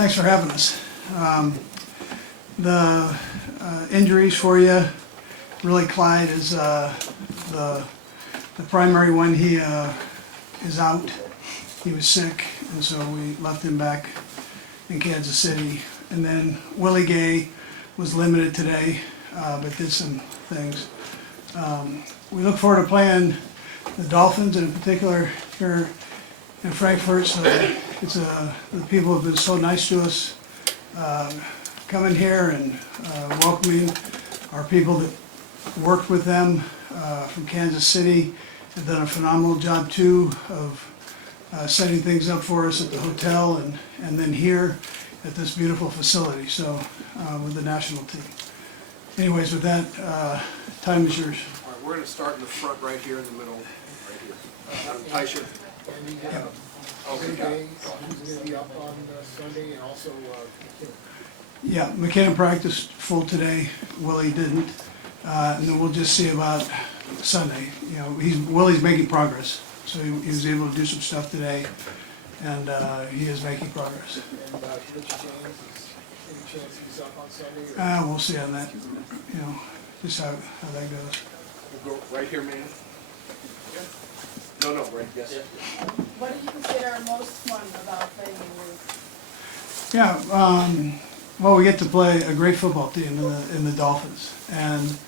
Thanks for having us. The injuries for you, really Clyde is the primary one. He is out. He was sick, and so we left him back in Kansas City. And then Willie Gay was limited today, but did some things. We look forward to playing the Dolphins, and in particular here in Frankfurt. So it's the people have been so nice to us, coming here and welcoming our people that worked with them from Kansas City. Have done a phenomenal job too of setting things up for us at the hotel and then here at this beautiful facility. So with the national team. Anyways, with that, time is yours. All right, we're going to start in the front right here in the middle, right here. Tyson. Yeah. Okay, got it. Who's going to be up on Sunday, and also Yeah, McKinnon practiced full today. Willie didn't, and then we'll just see about Sunday. You know, Willie's making progress, so he was able to do some stuff today, and he is making progress. and Rich James, any chance he's up on Sunday? We'll see on that. You know, just how that goes. We'll go right here, man. No, right, yes. What do you consider most fun about playing with? Yeah, well, we get to play a great football team in the Dolphins, and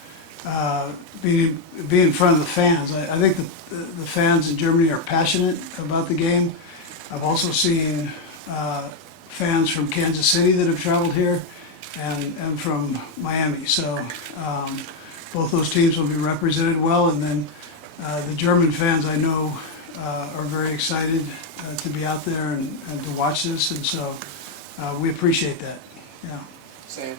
being in front of the fans. I think the fans in Germany are passionate about the game. I've also seen fans from Kansas City that have traveled here, and from Miami. So both those teams will be represented well, and then the German fans I know are very excited to be out there and to watch this, and so we appreciate that. Yeah. Sam.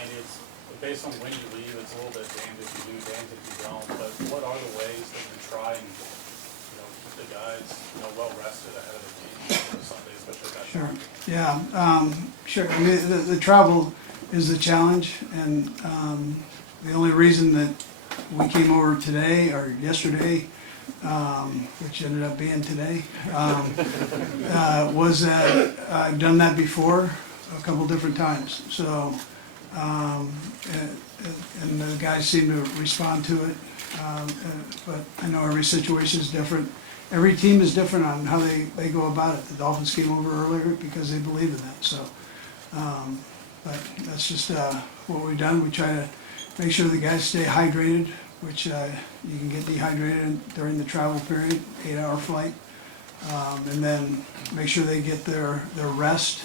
And it's based on when you leave, it's a little bit damned if you do, damned if you don't. But what are the ways that you try and keep the guys well rested ahead of the game on Sunday, especially at that Sure. time? Yeah. Sure. I mean, the travel is the challenge, and the only reason that we came over today or yesterday, which ended up being today, was that I've done that before a couple different times. So, and the guys seem to respond to it. But I know every situation is different. Every team is different on how they go about it. The Dolphins came over earlier because they believe in that. So, but that's just what we've done. We try to make sure the guys stay hydrated, which you can get dehydrated during the travel period, 8-hour flight, and then make sure they get their rest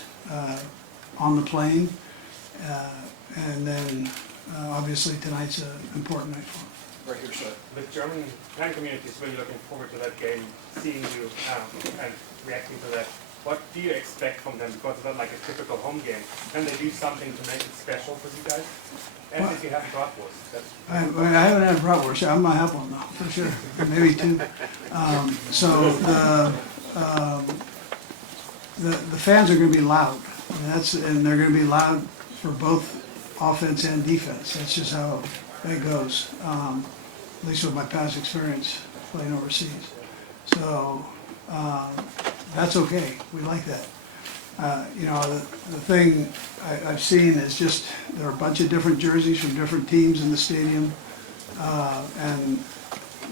on the plane, and then obviously tonight's an important night for them. Right here, sir. The German fan community is really looking forward to that game, seeing you and reacting to that. What do you expect from them? Because it's not like a typical home game. Can they do something to make it special for you guys? And if you have bratwurst. I haven't had bratwurst. I'm gonna have one though, for sure. Maybe two. So the fans are gonna be loud. And they're gonna be loud for both offense and defense. That's just how that goes. At least with my past experience playing overseas. So that's okay. We like that. The thing I've seen is just there are a bunch of different jerseys from different teams in the stadium, and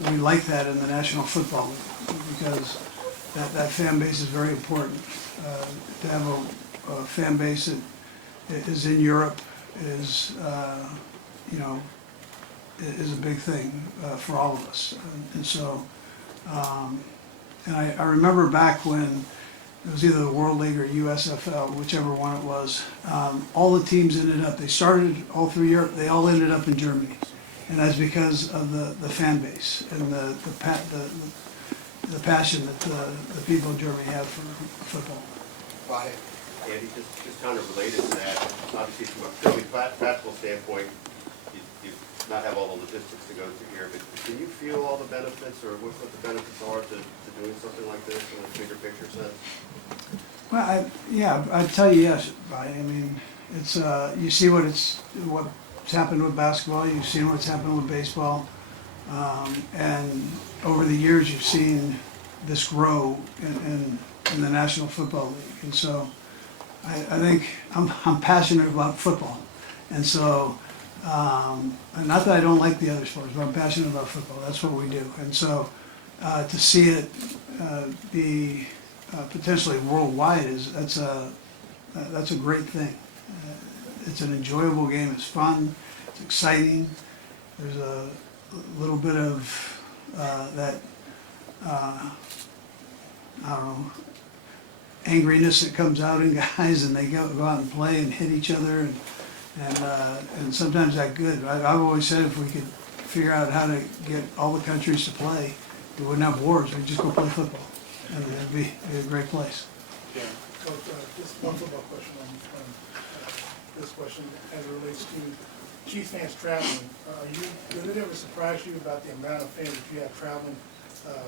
we like that in the National Football League because that fan base is very important. To have a fan base that is in Europe is is a big thing for all of us, and so and I remember back when it was either the World League or USFL, whichever one it was. All the teams ended up, they started all through Europe, they all ended up in Germany. And that's because of the fan base and the passion that the people in Germany have for football. Bye. Andy, just kind of related to that, obviously from a purely practical standpoint, you not have all the logistics to go through here, but can you feel all the benefits, or what the benefits are to doing something like this in a bigger picture sense? Well, I'd tell you yes. I mean, it's you see what's happened with basketball. You've seen what's happened with baseball, and over the years you've seen this grow in the National Football League. And so I think I'm passionate about football. And so, and not that I don't like the other sports, but I'm passionate about football. That's what we do. And so, to see it be potentially worldwide that's a great thing. It's an enjoyable game. It's fun. It's exciting. There's a little bit of that I don't know, angriness that comes out in guys, and they go out and play and hit each other, and sometimes that's good. I've always said if we could figure out how to get all the countries to play, we wouldn't have wars. We'd just go play football, and it'd be a great place. Coach, just one football question on this question as it relates to Chiefs fans traveling. Did it ever surprise you about the amount of fans that you have traveling,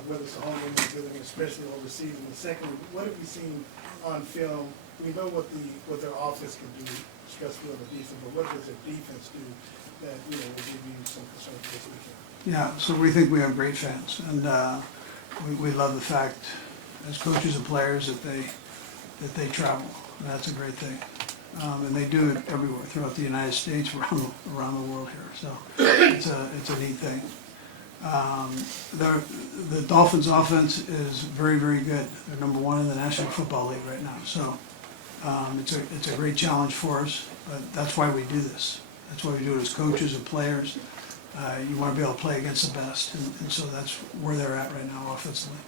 whether it's a home game or visiting, especially overseas? And secondly, what have you seen on film? We know what their offense can do, stressful on the defense, but what does their defense do that will give you some concern for this weekend? Yeah, so we think we have great fans, and we love the fact, as coaches and players, that they travel. And that's a great thing. And they do it everywhere throughout the United States, around the world here. So it's a neat thing. The Dolphins' offense is very, very good. They're number one in the National Football League right now. So it's a great challenge for us. But that's why we do this. That's why we do it as coaches and players. You want to be able to play against the best, and so that's where they're at right now offensively.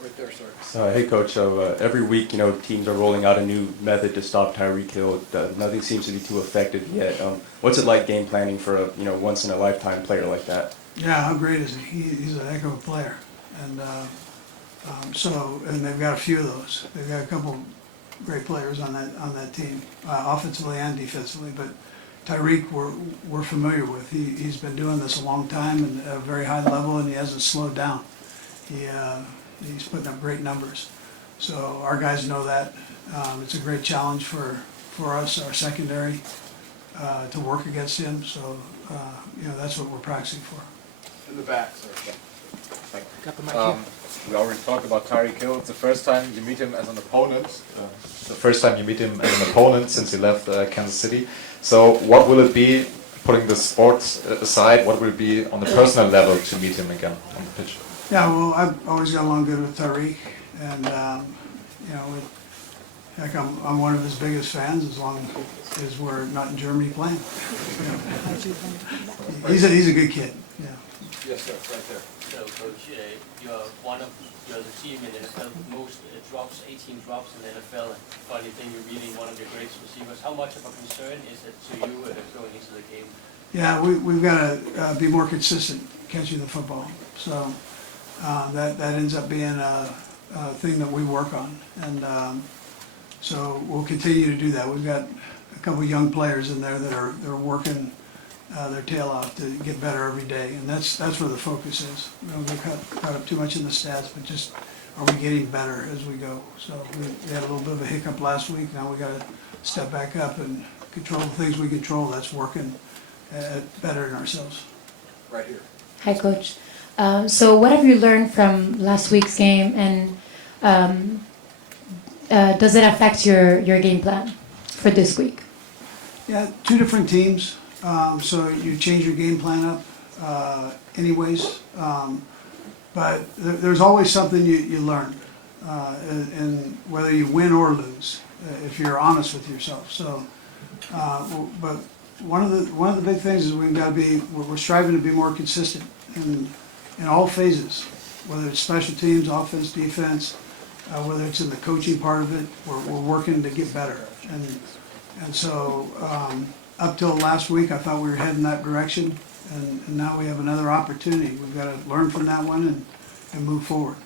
Right there, sir. Hey, Coach. Every week, teams are rolling out a new method to stop Tyreek Hill. Nothing seems to be too effective yet. What's it like game planning for a once in a lifetime player like that? Yeah, how great is he? He's a heck of a player, and and they've got a few of those. They've got a couple great players on that team, offensively and defensively. But Tyreek, we're familiar with. He's been doing this a long time and at a very high level, and he hasn't slowed down. He's putting up great numbers. So our guys know that. It's a great challenge for us, our secondary, to work against him. So, that's what we're practicing for. In the back, sir. We already talked about Tyreek Hill. It's the first time you meet him as an opponent. The first time you meet him as an opponent since he left Kansas City. So what will it be, putting the sports aside, what will it be on the personal level to meet him again on the pitch? Yeah, well, I've always got along good with Tyreek, and heck, I'm one of his biggest fans as long as we're not in Germany playing. He's a good kid. Yeah. Yes, sir. Right there. So, Coach, you're the team in the NFL with most drops, 18 drops in the NFL. And funny thing, you're really one of your greatest receivers. How much of a concern is it to you going into the game? Yeah, we've got to be more consistent catching the football. So that ends up being a thing that we work on, and so we'll continue to do that. We've got a couple of young players in there that are working their tail off to get better every day, and that's where the focus is. We don't get caught up too much in the stats, but just are we getting better as we go? So we had a little bit of a hiccup last week. Now we got to step back up and control the things we control. That's working better in ourselves. Right here. Hi, Coach. So what have you learned from last week's game, and does it affect your game plan for this week? Yeah, two different teams, so you change your game plan up anyways, but there's always something you learn, and whether you win or lose, if you're honest with yourself. So, but one of the big things is we're striving to be more consistent in all phases, whether it's special teams, offense, defense, whether it's in the coaching part of it, we're working to get better. And so up till last week, I thought we were heading that direction, and now we have another opportunity. We've got to learn from that one and move forward.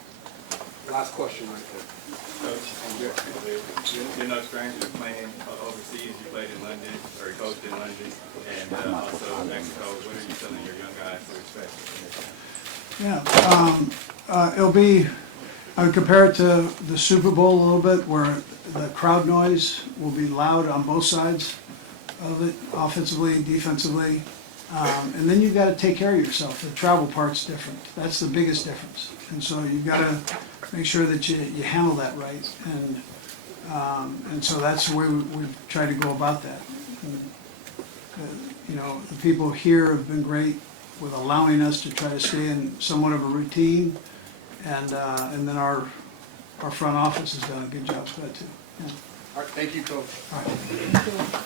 Last question right there. Coach, you're no stranger to playing overseas. You played in London, or you coached in London, and also Mexico. What are you telling your young guys to expect? Yeah, it'll be, I would compare it to the Super Bowl a little bit, where the crowd noise will be loud on both sides of it, offensively and defensively. And then you've got to take care of yourself. The travel part's different. That's the biggest difference. And so you've got to make sure that you handle that right. And And so that's the way we've tried to go about that. You know, the people here have been great with allowing us to try to stay in somewhat of a routine, and then our front office has done a good job for that too. Yeah. All right, thank you, Coach. All right.